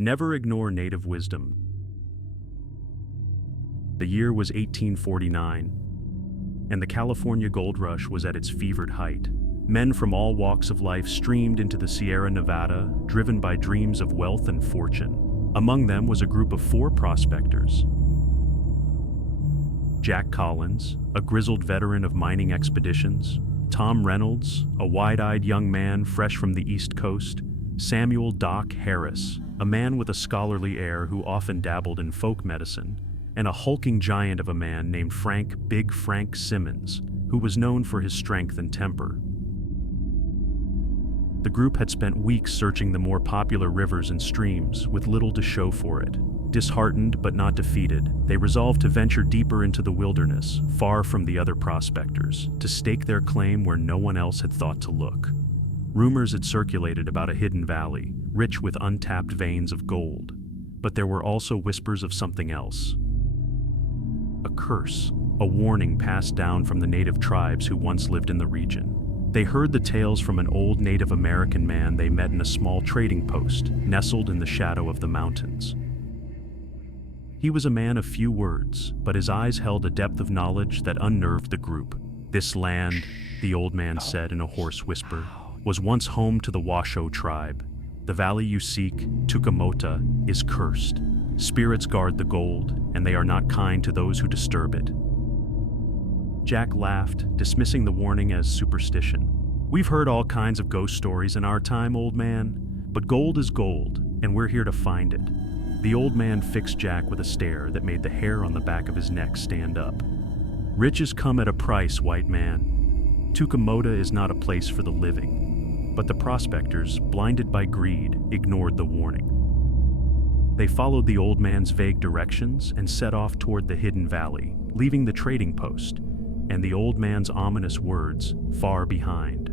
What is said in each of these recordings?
Never ignore native wisdom. The year was 1849, and the California gold rush was at its fevered height. Men from all walks of life streamed into the Sierra Nevada, driven by dreams of wealth and fortune. Among them was a group of 4 prospectors. Jack Collins, a grizzled veteran of mining expeditions; Tom Reynolds, a wide-eyed young man fresh from the East Coast; Samuel "Doc" Harris, a man with a scholarly air who often dabbled in folk medicine; and a hulking giant of a man named Big Frank Simmons, who was known for his strength and temper. The group had spent weeks searching the more popular rivers and streams, with little to show for it. Disheartened but not defeated, they resolved to venture deeper into the wilderness, far from the other prospectors, to stake their claim where no one else had thought to look. Rumors had circulated about a hidden valley, rich with untapped veins of gold, but there were also whispers of something else. A curse, a warning passed down from the native tribes who once lived in the region. They heard the tales from an old Native American man they met in a small trading post, nestled in the shadow of the mountains. He was a man of few words, but his eyes held a depth of knowledge that unnerved the group. "This land," the old man said in a hoarse whisper, "was once home to the Washoe tribe. The valley you seek, Tucumota, is cursed. Spirits guard the gold, and they are not kind to those who disturb it." Jack laughed, dismissing the warning as superstition. "We've heard all kinds of ghost stories in our time, old man, but gold is gold, and we're here to find it." The old man fixed Jack with a stare that made the hair on the back of his neck stand up. "Riches come at a price, white man. Tucumota is not a place for the living." But the prospectors, blinded by greed, ignored the warning. They followed the old man's vague directions and set off toward the hidden valley, leaving the trading post and the old man's ominous words far behind.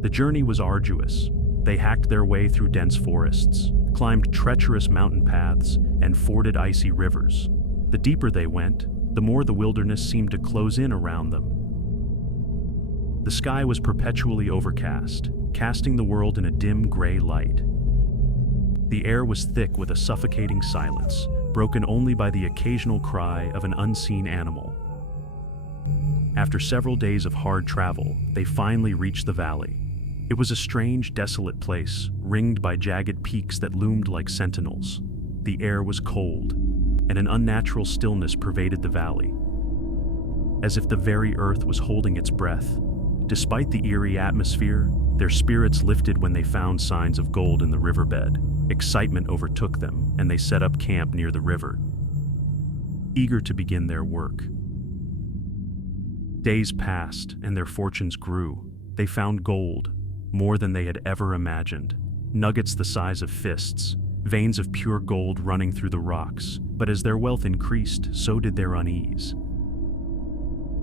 The journey was arduous. They hacked their way through dense forests, climbed treacherous mountain paths, and forded icy rivers. The deeper they went, the more the wilderness seemed to close in around them. The sky was perpetually overcast, casting the world in a dim gray light. The air was thick with a suffocating silence, broken only by the occasional cry of an unseen animal. After several days of hard travel, they finally reached the valley. It was a strange, desolate place, ringed by jagged peaks that loomed like sentinels. The air was cold, and an unnatural stillness pervaded the valley, as if the very earth was holding its breath. Despite the eerie atmosphere, their spirits lifted when they found signs of gold in the riverbed. Excitement overtook them, and they set up camp near the river, eager to begin their work. Days passed, and their fortunes grew. They found gold, more than they had ever imagined. Nuggets the size of fists, veins of pure gold running through the rocks. But as their wealth increased, so did their unease.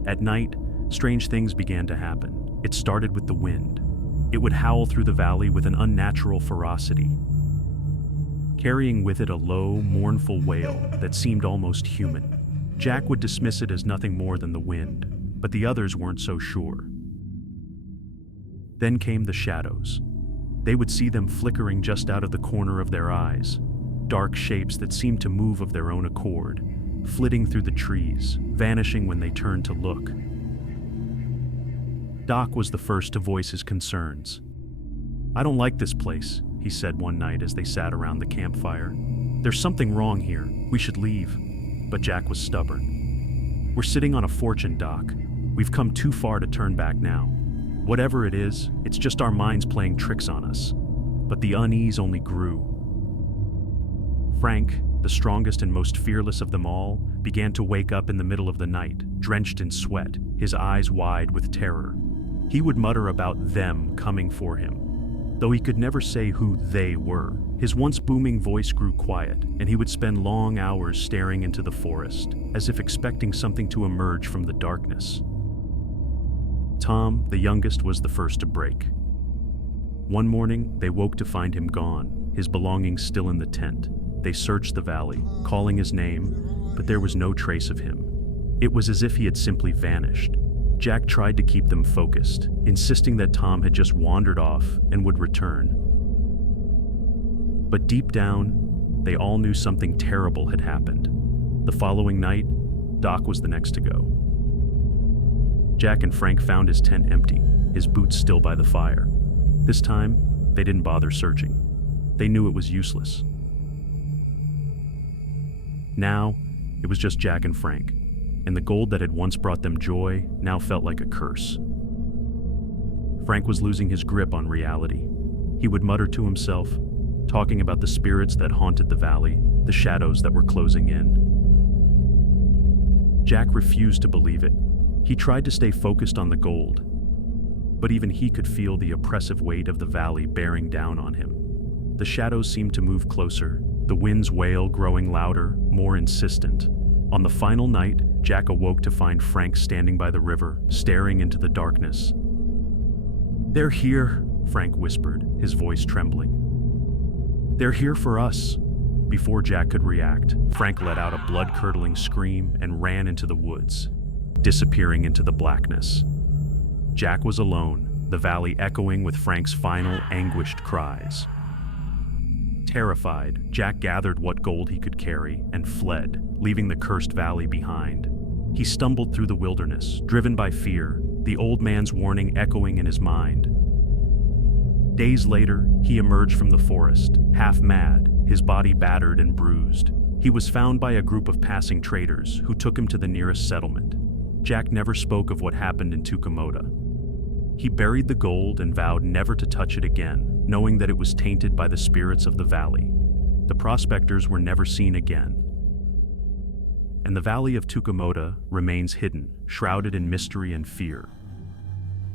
At night, strange things began to happen. It started with the wind. It would howl through the valley with an unnatural ferocity, carrying with it a low, mournful wail that seemed almost human. Jack would dismiss it as nothing more than the wind, but the others weren't so sure. Then came the shadows. They would see them flickering just out of the corner of their eyes, dark shapes that seemed to move of their own accord, flitting through the trees, vanishing when they turned to look. Doc was the first to voice his concerns. "I don't like this place," he said one night as they sat around the campfire. "There's something wrong here. We should leave." But Jack was stubborn. "We're sitting on a fortune, Doc. We've come too far to turn back now. Whatever it is, it's just our minds playing tricks on us." But the unease only grew. Frank, the strongest and most fearless of them all, began to wake up in the middle of the night, drenched in sweat, his eyes wide with terror. He would mutter about them coming for him, though he could never say who they were. His once booming voice grew quiet, and he would spend long hours staring into the forest, as if expecting something to emerge from the darkness. Tom, the youngest, was the first to break. One morning, they woke to find him gone, his belongings still in the tent. They searched the valley, calling his name, but there was no trace of him. It was as if he had simply vanished. Jack tried to keep them focused, insisting that Tom had just wandered off and would return. But deep down, they all knew something terrible had happened. The following night, Doc was the next to go. Jack and Frank found his tent empty, his boots still by the fire. This time, they didn't bother searching. They knew it was useless. Now, it was just Jack and Frank, and the gold that had once brought them joy now felt like a curse. Frank was losing his grip on reality. He would mutter to himself, talking about the spirits that haunted the valley, the shadows that were closing in. Jack refused to believe it. He tried to stay focused on the gold, but even he could feel the oppressive weight of the valley bearing down on him. The shadows seemed to move closer, the wind's wail growing louder, more insistent. On the final night, Jack awoke to find Frank standing by the river, staring into the darkness. "They're here," Frank whispered, his voice trembling. "They're here for us." Before Jack could react, Frank let out a blood-curdling scream and ran into the woods, disappearing into the blackness. Jack was alone, the valley echoing with Frank's final, anguished cries. Terrified, Jack gathered what gold he could carry and fled, leaving the cursed valley behind. He stumbled through the wilderness, driven by fear, the old man's warning echoing in his mind. Days later, he emerged from the forest, half mad, his body battered and bruised. He was found by a group of passing traders who took him to the nearest settlement. Jack never spoke of what happened in Tucumota. He buried the gold and vowed never to touch it again, knowing that it was tainted by the spirits of the valley. The prospectors were never seen again. And the valley of Tucumota remains hidden, shrouded in mystery and fear.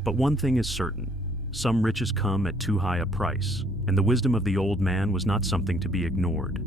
But one thing is certain, some riches come at too high a price, and the wisdom of the old man was not something to be ignored.